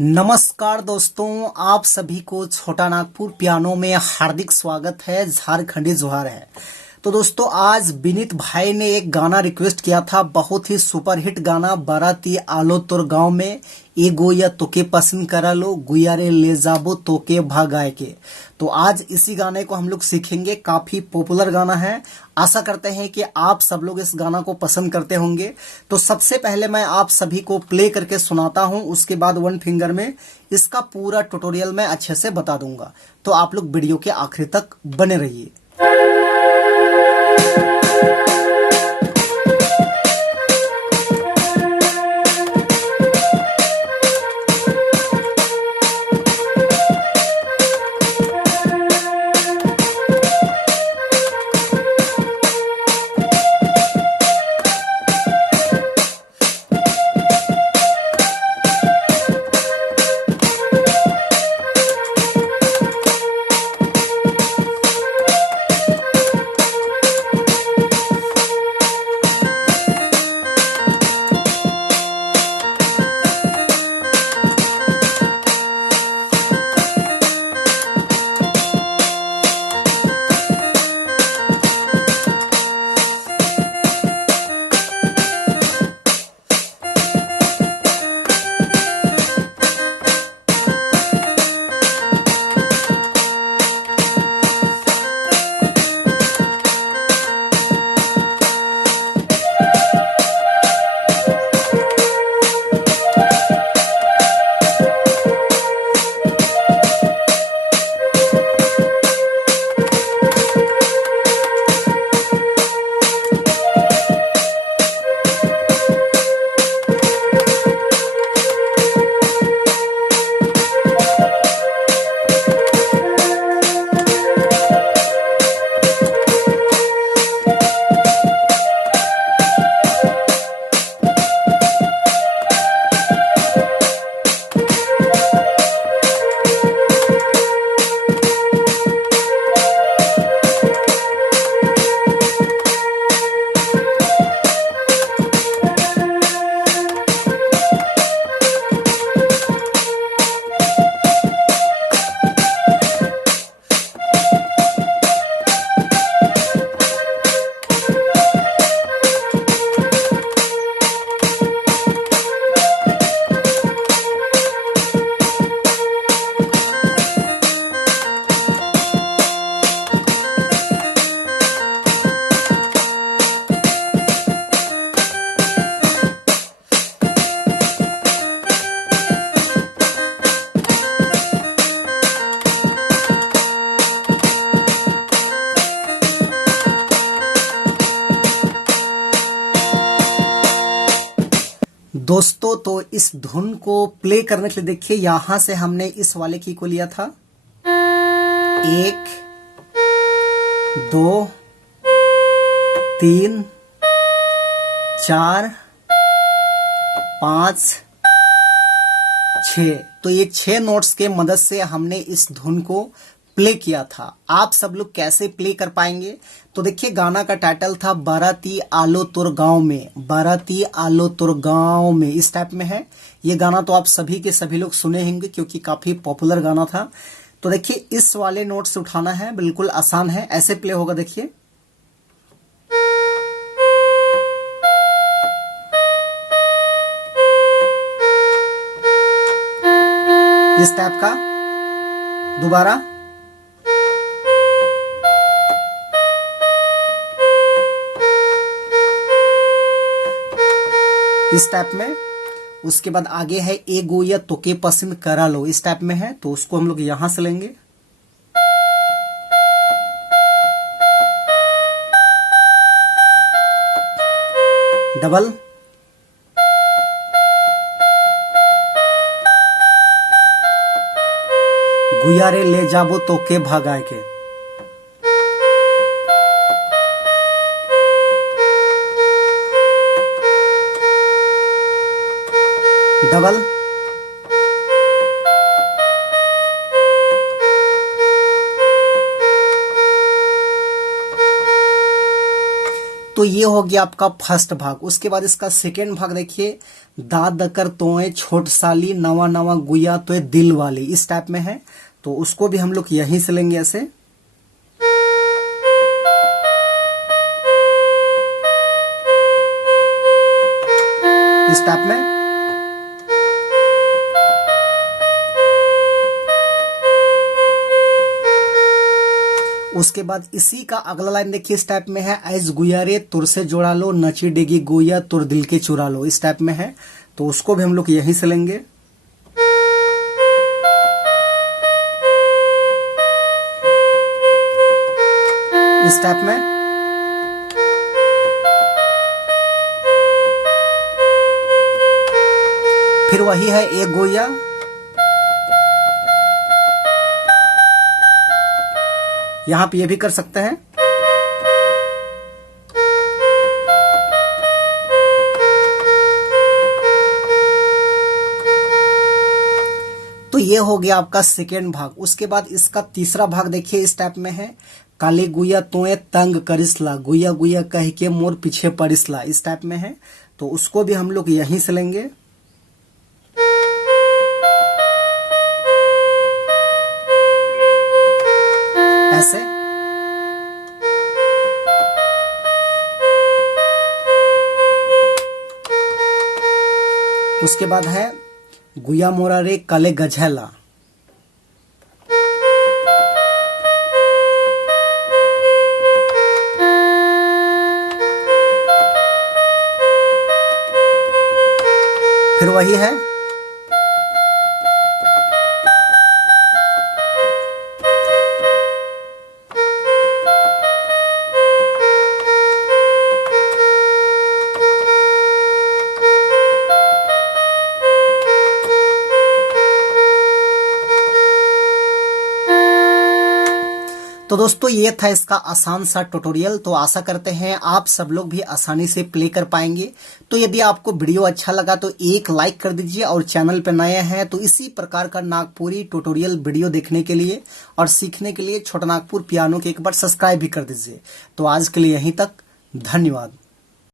नमस्कार दोस्तों, आप सभी को छोटा नागपुर पियानो में हार्दिक स्वागत है। झारखंडी जोहार है। तो दोस्तों, आज विनीत भाई ने एक गाना रिक्वेस्ट किया था, बहुत ही सुपरहिट गाना, बाराती आलो तोर गांव में, ए गोया तोके पसंद करा लो, गुयारे ले जाबो तोके भगाए के। तो आज इसी गाने को हम लोग सीखेंगे। काफी पॉपुलर गाना है। आशा करते हैं कि आप सब लोग इस गाना को पसंद करते होंगे। तो सबसे पहले मैं आप सभी को प्ले करके सुनाता हूं, उसके बाद वन फिंगर में इसका पूरा ट्यूटोरियल मैं अच्छे से बता दूंगा। तो आप लोग वीडियो के आखिर तक बने रहिए। दोस्तों, तो इस धुन को प्ले करने के लिए देखिए, यहां से हमने इस वाले की को लिया था। 1 2 3 4 5 6। तो ये 6 नोट्स के मदद से हमने इस धुन को प्ले किया था। आप सब लोग कैसे प्ले कर पाएंगे? तो देखिए, गाना का टाइटल था बाराती आलो तोर गांव में, बाराती आलो तोर गांव में, इस टाइप में है। ये गाना तो आप सभी के सभी लोग सुने होंगे, क्योंकि काफी पॉपुलर गाना था। तो देखिए, इस वाले नोट से उठाना है, बिल्कुल आसान है। ऐसे प्ले होगा, देखिए। इस टाइप का। दोबारा। इस टाइप में। उसके बाद आगे है ए गोया तोके पसंद करा लो, इस टाइप में है। तो उसको हम लोग यहां से लेंगे। डबल। गुयारे ले जाबो तोके भगाए के। डबल। तो ये हो गया आपका फर्स्ट भाग। उसके बाद इसका सेकेंड भाग देखिए, दाद दकर तोए छोट साली नवा नवा गुया तो दिल वाली, इस टाइप में है। तो उसको भी हम लोग यहीं से लेंगे ऐसे। इस टाइप में। उसके बाद इसी का अगला लाइन देखिए, इस टाइप में है, ऐस गुयारे तुर से जोड़ा लो नची डेगी गोया तुर दिल के चुरा लो, इस टाइप में है। तो उसको भी हम लोग यहीं से लेंगे। इस टाइप में। फिर वही है एक गोया, यहां पे ये भी कर सकते हैं। तो ये हो गया आपका सेकेंड भाग। उसके बाद इसका तीसरा भाग देखिए, इस टाइप में है, काले गुया तोए तंग करिसला गुया गुया कह के मोर पीछे पड़िसला, इस टाइप में है। तो उसको भी हम लोग यहीं से लेंगे। ऐसे। उसके बाद है गुया मोरा रे काले गझेला, फिर वही है। तो दोस्तों ये था इसका आसान सा ट्यूटोरियल। तो आशा करते हैं आप सब लोग भी आसानी से प्ले कर पाएंगे। तो यदि आपको वीडियो अच्छा लगा तो एक लाइक कर दीजिए, और चैनल पर नए हैं तो इसी प्रकार का नागपुरी ट्यूटोरियल वीडियो देखने के लिए और सीखने के लिए छोटा नागपुर पियानो के एक बार सब्सक्राइब भी कर दीजिए। तो आज के लिए यहीं तक, धन्यवाद।